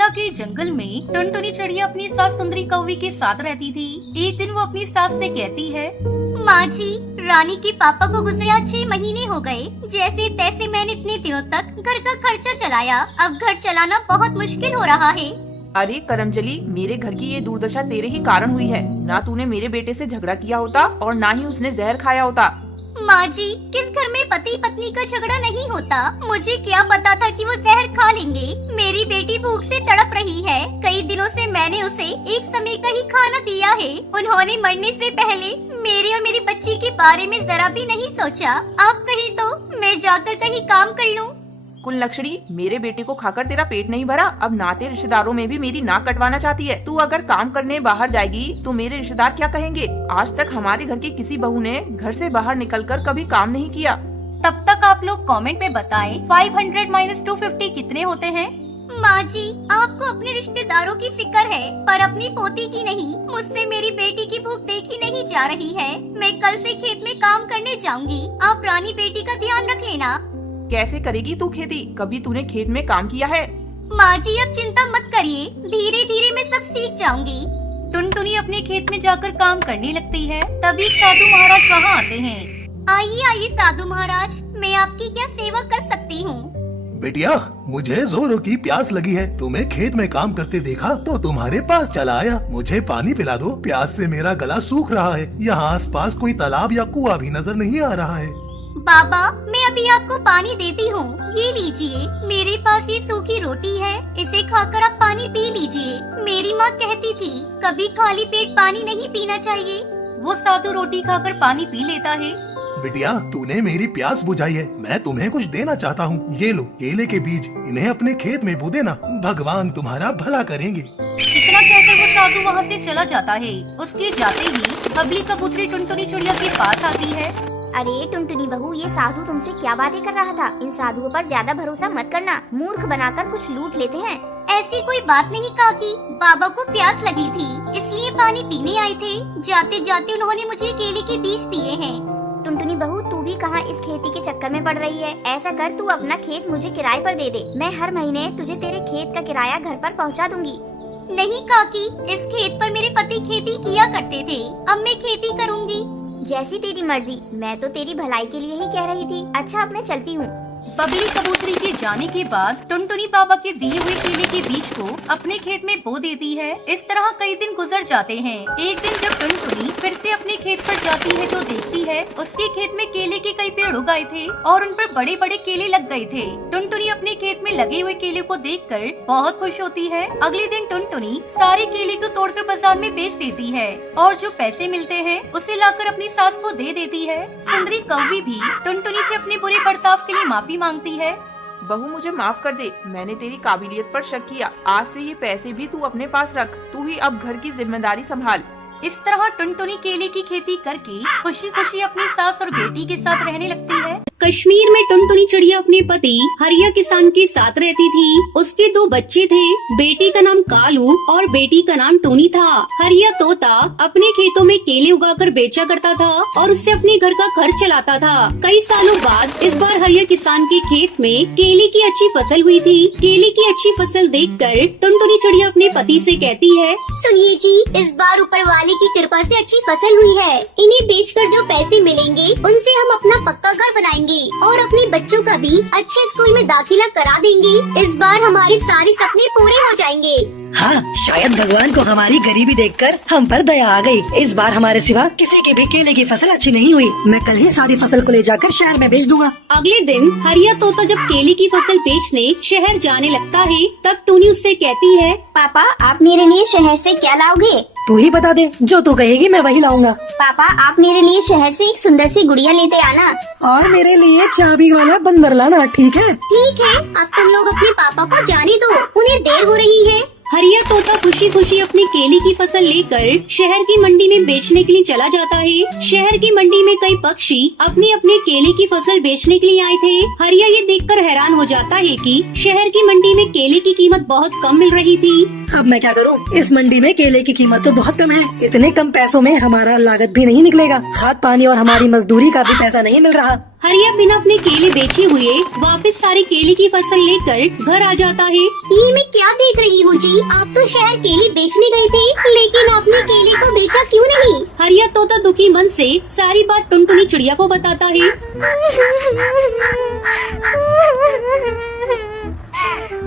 शिमला के जंगल में टुनटुनी चिड़िया अपनी सास सुंदरी कौवी के साथ रहती थी। एक दिन वो अपनी सास से कहती है, माँ जी, रानी के पापा को गुजरे आज 6 महीने हो गए। जैसे तैसे मैंने इतने दिनों तक घर का खर्चा चलाया, अब घर चलाना बहुत मुश्किल हो रहा है। अरे करमजली, मेरे घर की ये दुर्दशा तेरे ही कारण हुई है। ना तूने मेरे बेटे से झगड़ा किया होता और ना ही उसने जहर खाया होता। माँ जी, किस घर में पति पत्नी का झगड़ा नहीं होता? मुझे क्या पता था कि वो जहर खा लेंगे। मेरी बेटी भूख से तड़प रही है। कई दिनों से मैंने उसे एक समय का ही खाना दिया है। उन्होंने मरने से पहले मेरे और मेरी बच्ची के बारे में जरा भी नहीं सोचा। अब कहीं तो मैं जाकर कहीं काम कर लूं। कुलक्षणी, मेरे बेटे को खाकर तेरा पेट नहीं भरा, अब नाते रिश्तेदारों में भी मेरी नाक कटवाना चाहती है। तू अगर काम करने बाहर जाएगी तो मेरे रिश्तेदार क्या कहेंगे? आज तक हमारे घर की किसी बहू ने घर से बाहर निकलकर कभी काम नहीं किया। तब तक आप लोग कमेंट में बताएं 500 - 250 कितने होते हैं? माँ जी, आपको अपने रिश्तेदारों की फिक्र है, पर अपनी पोती की नहीं। मुझसे मेरी बेटी की भूख देखी नहीं जा रही है। मैं कल से खेत में काम करने जाऊंगी। आप रानी बेटी का ध्यान रख लेना। कैसे करेगी तू खेती? कभी तूने खेत में काम किया है? माँ जी, अब चिंता मत करिए, धीरे धीरे मैं सब सीख जाऊंगी। टुनटुनी अपने खेत में जाकर काम करने लगती है। तभी साधु महाराज वहाँ आते हैं। आइए आइए साधु महाराज, मैं आपकी क्या सेवा कर सकती हूँ? बेटिया, मुझे जोरों की प्यास लगी है। तुम्हें खेत में काम करते देखा तो तुम्हारे पास चला आया। मुझे पानी पिला दो, प्यास से मेरा गला सूख रहा है। यहाँ आसपास कोई तालाब या कुआं भी नजर नहीं आ रहा है। बाबा, मैं अभी आपको पानी देती हूँ। ये लीजिए, मेरे पास ये सूखी रोटी है, इसे खाकर आप पानी पी लीजिए। मेरी माँ कहती थी कभी खाली पेट पानी नहीं पीना चाहिए। वो साधु रोटी खाकर पानी पी लेता है। बिटिया, तूने मेरी प्यास बुझाई है। मैं तुम्हें कुछ देना चाहता हूँ। ये लो केले के बीज, इन्हें अपने खेत में बो देना। भगवान तुम्हारा भला करेंगे। इतना कहकर वो साधु वहाँ से चला जाता है। उसके जाते ही बबली कबूतरी टुनटुनी चिड़िया के पास आती है। अरे टुनटुनी बहू, ये साधु तुमसे क्या बातें कर रहा था? इन साधुओं पर ज्यादा भरोसा मत करना, मूर्ख बनाकर कुछ लूट लेते हैं। ऐसी कोई बात नहीं काकी, बाबा को प्यास लगी थी इसलिए पानी पीने आए थे। जाते जाते उन्होंने मुझे केले के बीज दिए हैं। टुनटुनी बहू, तू भी कहाँ इस खेती के चक्कर में पड़ रही है? ऐसा कर, तू अपना खेत मुझे किराए पर दे दे। मैं हर महीने तुझे तेरे खेत का किराया घर पर पहुँचा दूंगी। नहीं काकी, इस खेत पर मेरे पति खेती किया करते थे, अब मैं खेती करूँगी। जैसी तेरी मर्जी, मैं तो तेरी भलाई के लिए ही कह रही थी। अच्छा, अब मैं चलती हूँ। बबली कबूतरी के जाने के बाद टुनटुनी बाबा के दिए हुए केले के बीज को अपने खेत में बो देती है। इस तरह कई दिन गुजर जाते हैं। एक दिन जब टुनटुनी फिर से अपने खेत पर जाती है तो देखती है उसके खेत में केले के कई पेड़ उग गए थे और उन पर बड़े बड़े केले लग गए थे। टुनटुनी अपने खेत में लगे हुए केले को देखकर बहुत खुश होती है। अगले दिन टुनटुनी सारे केले को तोड़कर बाजार में बेच देती है और जो पैसे मिलते हैं उसे लाकर अपनी सास को दे देती है। सुंदरी कौवी भी टुनटुनी से अपने बुरे बर्ताव के लिए माफी मांगती है। बहू, मुझे माफ कर दे, मैंने तेरी काबिलियत पर शक किया। आज से ये पैसे भी तू अपने पास रख। तू ही अब घर की जिम्मेदारी संभाल। इस तरह टुनटुनी केले की खेती करके खुशी खुशी अपनी सास और बेटी के साथ रहने लगती है। कश्मीर में टुनटुनी चिड़िया अपने पति हरिया किसान के साथ रहती थी। उसके 2 बच्चे थे, बेटे का नाम कालू और बेटी का नाम टोनी था। हरिया तोता अपने खेतों में केले उगाकर बेचा करता था और उससे अपने घर का खर्च चलाता था। कई सालों बाद इस बार हरिया किसान के खेत में केले की अच्छी फसल हुई थी। केले की अच्छी फसल देखकर टुनटुनी चिड़िया अपने पति से कहती है, सुनिए जी, इस बार ऊपर वाले की कृपा से अच्छी फसल हुई है। इन्हें बेचकर जो पैसे मिलेंगे उनसे हम अपना पक्का घर बनाएंगे और अपने बच्चों का भी अच्छे स्कूल में दाखिला करा देंगे। इस बार हमारे सारे सपने पूरे हो जाएंगे। हाँ, शायद भगवान को हमारी गरीबी देखकर हम पर दया आ गई। इस बार हमारे सिवा किसी की भी केले की फसल अच्छी नहीं हुई। मैं कल ही सारी फसल को ले जाकर शहर में बेच दूंगा। अगले दिन हरिया तोता जब केले की फसल बेचने शहर जाने लगता है तब टूनी उससे कहती है, पापा, आप मेरे लिए शहर से क्या लाओगे? तू ही बता दे, जो तू कहेगी मैं वही लाऊंगा। पापा, आप मेरे लिए शहर से एक सुंदर सी गुड़िया लेते आना और मेरे लिए चाबी वाला बंदर लाना, ठीक है? ठीक है, अब तुम लोग अपने पापा को जाने दो, उन्हें देर हो रही है। हरिया तोता खुशी खुशी अपनी केले की फसल लेकर शहर की मंडी में बेचने के लिए चला जाता है। शहर की मंडी में कई पक्षी अपने अपने केले की फसल बेचने के लिए आए थे। हरिया ये देखकर हैरान हो जाता है कि शहर की मंडी में केले की कीमत बहुत कम मिल रही थी। अब मैं क्या करूँ? इस मंडी में केले की कीमत तो बहुत कम है। इतने कम पैसों में हमारा लागत भी नहीं निकलेगा। खाद पानी और हमारी मजदूरी का भी पैसा नहीं मिल रहा। हरिया बिना अपने केले बेचे हुए वापस सारी केले की फसल लेकर घर आ जाता है। ये मैं क्या देख रही हूँ जी? आप तो शहर केले बेचने गए थे, लेकिन आपने केले को बेचा क्यों नहीं? हरिया तोता दुखी मन से सारी बात टुनटुनी चिड़िया को बताता है।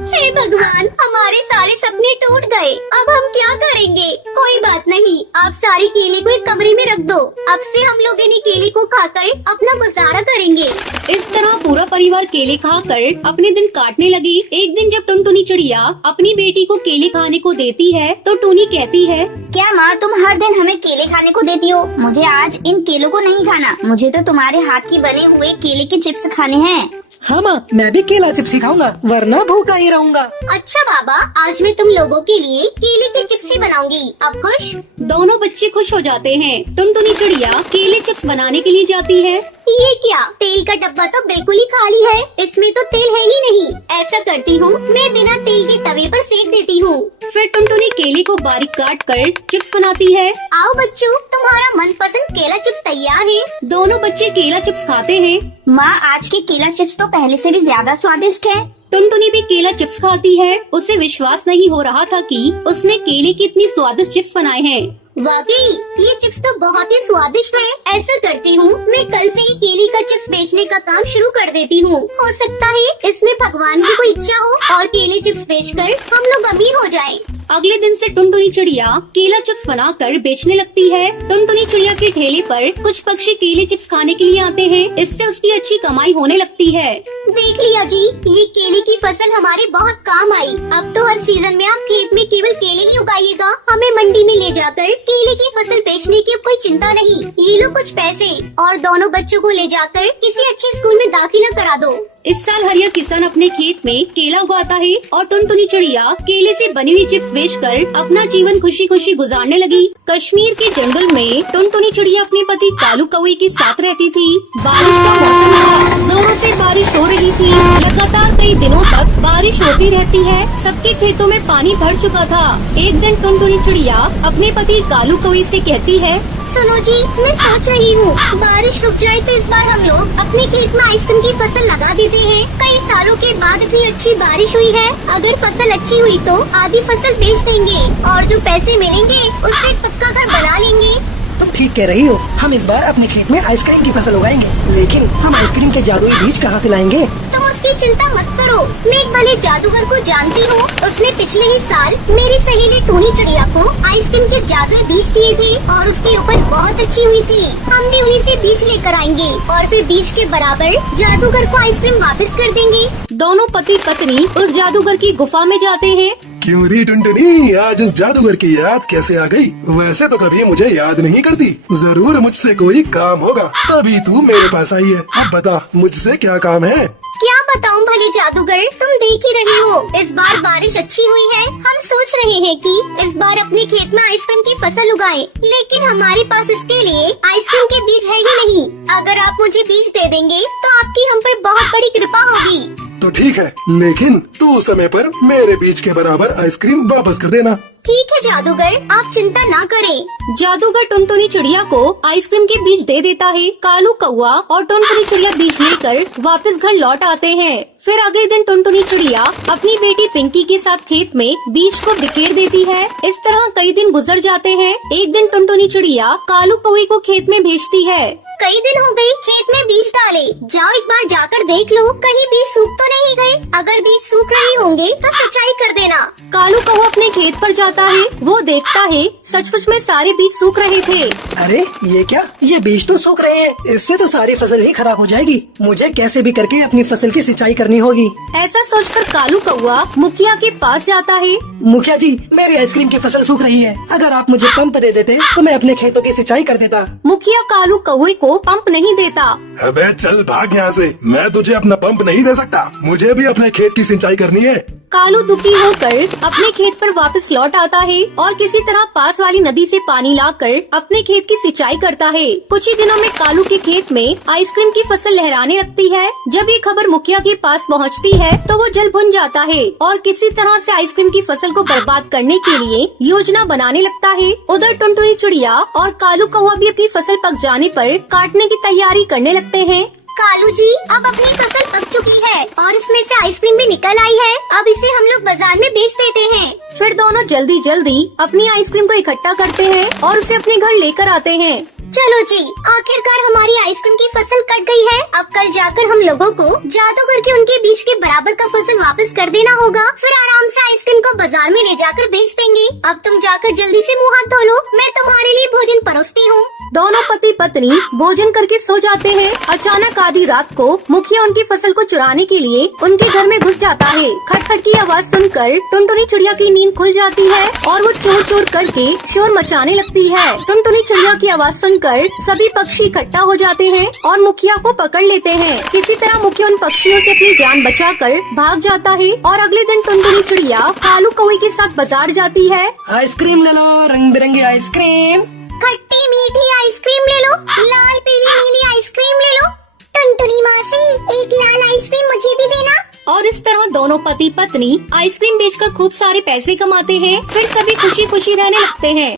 हे भगवान, हमारे सारे सपने टूट गए। अब हम क्या करेंगे? कोई बात नहीं, आप सारी केले को एक कमरे में रख दो। अब से हम लोग इन्हीं केले को खाकर अपना गुजारा करेंगे। इस तरह पूरा परिवार केले खाकर अपने दिन काटने लगी। एक दिन जब टुनटुनी चिड़िया अपनी बेटी को केले खाने को देती है तो टूनी कहती है, क्या माँ, तुम हर दिन हमें केले खाने को देती हो? मुझे आज इन केलों को नहीं खाना। मुझे तो तुम्हारे हाथ की बने हुए केले के चिप्स खाने हैं। हाँ माँ, मैं भी केला चिप्स ही खाऊंगा, वरना भूखा ही रहूंगा। अच्छा बाबा, आज मैं तुम लोगों के लिए केले के चिप्स ही बनाऊंगी। अब खुश? दोनों बच्चे खुश हो जाते हैं। टुनटुनी चिड़िया केले चिप्स बनाने के लिए जाती है। ये क्या? तेल का डब्बा तो बिल्कुल ही खाली है, इसमें तो तेल है ही नहीं। ऐसा करती हूँ, मैं बिना तेल के तवे पर सेक देती हूँ। फिर टुनटुनी केले को बारीक काट कर चिप्स बनाती है। आओ बच्चों, तुम्हारा मनपसंद केला चिप्स तैयार है। दोनों बच्चे केला चिप्स खाते हैं। माँ, आज के केला चिप्स तो पहले से भी ज्यादा स्वादिष्ट है। टुनटुनी भी केला चिप्स खाती है। उसे विश्वास नहीं हो रहा था कि उसने केले की इतनी स्वादिष्ट चिप्स बनाए हैं। वाकई ये चिप्स तो बहुत ही स्वादिष्ट है। ऐसा करती हूँ, मैं कल से ही केले का चिप्स बेचने का काम शुरू कर देती हूँ। हो सकता है इसमें भगवान की कोई इच्छा हो और केले चिप्स बेचकर हम लोग अमीर हो जाएं। अगले दिन से टुनटुनी चिड़िया केला चिप्स बनाकर बेचने लगती है। टुनटुनी चिड़िया के ठेले पर कुछ पक्षी केले चिप्स खाने के लिए आते हैं। इससे उसकी अच्छी कमाई होने लगती है। देख लिया जी, ये केले की फसल हमारे बहुत काम आई। अब तो हर सीजन में आप खेत में केवल केले ही उगाइएगा। हमें मंडी में ले जाकर केले की फसल बेचने की कोई चिंता नहीं। ये लो कुछ पैसे और दोनों बच्चों को ले जाकर किसी अच्छे स्कूल में दाखिला करा दो। इस साल हरिया किसान अपने खेत में केला उगाता है और टुनटुनी चिड़िया केले से बनी हुई चिप्स बेचकर अपना जीवन खुशी खुशी गुजारने लगी। कश्मीर के जंगल में टुनटुनी चिड़िया अपने पति कालू कौवे के साथ रहती थी। बारिश का मौसम था, जोरों से बारिश हो रही थी। लगातार कई दिनों तक बारिश होती रहती है। सबके खेतों में पानी भर चुका था। एक दिन टुनटुनी चिड़िया अपने पति कालू कौवे से कहती है, सुनो जी, मैं सोच रही हूँ बारिश रुक जाए तो इस बार हम लोग अपने खेत में आइसक्रीम की फसल लगा देते हैं। कई सालों के बाद भी अच्छी बारिश हुई है। अगर फसल अच्छी हुई तो आधी फसल बेच देंगे और जो पैसे मिलेंगे उससे एक पक्का घर बना लेंगे। तुम ठीक कह रही हो, हम इस बार अपने खेत में आइसक्रीम की फसल उगाएंगे। लेकिन हम आइसक्रीम के जादुई बीज कहाँ से लाएंगे? तुम उसकी चिंता मत करो, मैं एक भले जादूगर को जानती हूँ। उसने पिछले ही साल मेरी सहेली टूनी चिड़िया को आइसक्रीम के जादुई बीज दिए थे और उसकी उपज बहुत अच्छी हुई थी। हम भी उन्हीं से बीज लेकर आएंगे और फिर बीज के बराबर जादूगर को आइसक्रीम वापस कर देंगे। दोनों पति पत्नी उस जादूगर की गुफा में जाते हैं। क्यों री टुनटुनी, आज इस जादूगर की याद कैसे आ गई? वैसे तो कभी मुझे याद नहीं करती। जरूर मुझसे कोई काम होगा, तभी तू मेरे पास आई है। अब बता, मुझसे क्या काम है? क्या बताऊं भले जादूगर, तुम देख ही रही हो इस बार बारिश अच्छी हुई है। हम सोच रहे हैं कि इस बार अपने खेत में आइसक्रीम की फसल उगाएं, लेकिन हमारे पास इसके लिए आइसक्रीम के बीज है ही नहीं। अगर आप मुझे बीज दे देंगे तो आपकी हम पर बहुत बड़ी कृपा होगी। तो ठीक है, लेकिन तू समय पर मेरे बीज के बराबर आइसक्रीम वापस कर देना। ठीक है जादूगर, आप चिंता ना करें। जादूगर टुनटुनी चिड़िया को आइसक्रीम के बीज दे देता है। कालू कौवा और टुनटुनी चिड़िया बीज लेकर वापस घर लौट आते हैं। फिर अगले दिन टुनटुनी चिड़िया अपनी बेटी पिंकी के साथ खेत में बीज को बिखेर देती है। इस तरह कई दिन गुजर जाते हैं। एक दिन टुनटुनी चिड़िया कालू कौवे को खेत में भेजती है। कई दिन हो गए खेत में बीज डाले, जाओ एक बार जाकर देख लो कहीं बीज सूख तो नहीं गए। अगर बीज सूख रहे होंगे तो सिंचाई कर देना। कालू कौवा अपने खेत पर जाता है। वो देखता है सचमुच में सारे बीज सूख रहे थे। अरे ये क्या, ये बीज तो सूख रहे हैं। इससे तो सारी फसल ही खराब हो जाएगी। मुझे कैसे भी करके अपनी फसल की सिंचाई करनी होगी। ऐसा सोचकर कालू कौवा मुखिया के पास जाता है। मुखिया जी, मेरी आइसक्रीम की फसल सूख रही है। अगर आप मुझे पंप दे देते तो मैं अपने खेतों की सिंचाई कर देता। मुखिया कालू कौवे को पंप नहीं देता। अबे चल भाग यहाँ से, मैं तुझे अपना पंप नहीं दे सकता। मुझे भी अपने खेत की सिंचाई करनी है। कालू दुखी होकर अपने खेत पर वापस लौट आता है और किसी तरह पास वाली नदी से पानी लाकर अपने खेत की सिंचाई करता है। कुछ ही दिनों में कालू के खेत में आइसक्रीम की फसल लहराने लगती है। जब ये खबर मुखिया के पास पहुंचती है तो वो जल भुन जाता है और किसी तरह से आइसक्रीम की फसल को बर्बाद करने के लिए योजना बनाने लगता है। उधर टुनटुनी चिड़िया और कालू कौवा भी अपनी फसल पक जाने पर काटने की तैयारी करने लगते हैं। कालू जी, अब अपनी फसल पक चुकी है और इसमें से आइसक्रीम भी निकल आई है। अब इसे हम लोग बाजार में बेच देते हैं। फिर दोनों जल्दी जल्दी अपनी आइसक्रीम को इकट्ठा करते हैं और उसे अपने घर लेकर आते हैं। चलो जी, आखिरकार हमारी आइसक्रीम की फसल कट गई है। अब कल जाकर हम लोगों को जादू करके उनके बीच के बराबर का फसल वापस कर देना होगा। फिर आराम से आइसक्रीम को बाजार में ले जाकर बेच देंगे। अब तुम जाकर जल्दी से मुँह हाथ धो लो, मैं तुम्हारे लिए भोजन परोसती हूँ। दोनों पति पत्नी भोजन करके सो जाते हैं। अचानक आधी रात को मुखिया उनकी फसल को चुराने के लिए उनके घर में घुस जाता है। खटखट की आवाज सुनकर टुनटुनी चिड़िया की नींद खुल जाती है और वो चोर चोर करके शोर मचाने लगती है। टुनटुनी चिड़िया की आवाज सुनकर सभी पक्षी इकट्ठा हो जाते हैं और मुखिया को पकड़ लेते हैं। किसी तरह मुखिया उन पक्षियों से अपनी जान बचाकर भाग जाता है और अगले दिन टुनटुनी चिड़िया कालू कौवे के साथ बाजार जाती है। आइसक्रीम ले लो, रंग बिरंगी आइसक्रीम। खट्टी मीठी आइसक्रीम ले लो, लाल पीली नीली आइसक्रीम ले लो। टुनटुनी मासी, एक लाल आइसक्रीम मुझे भी देना। और इस तरह दोनों पति पत्नी आइसक्रीम बेचकर खूब सारे पैसे कमाते हैं। फिर सभी खुशी खुशी रहने लगते हैं।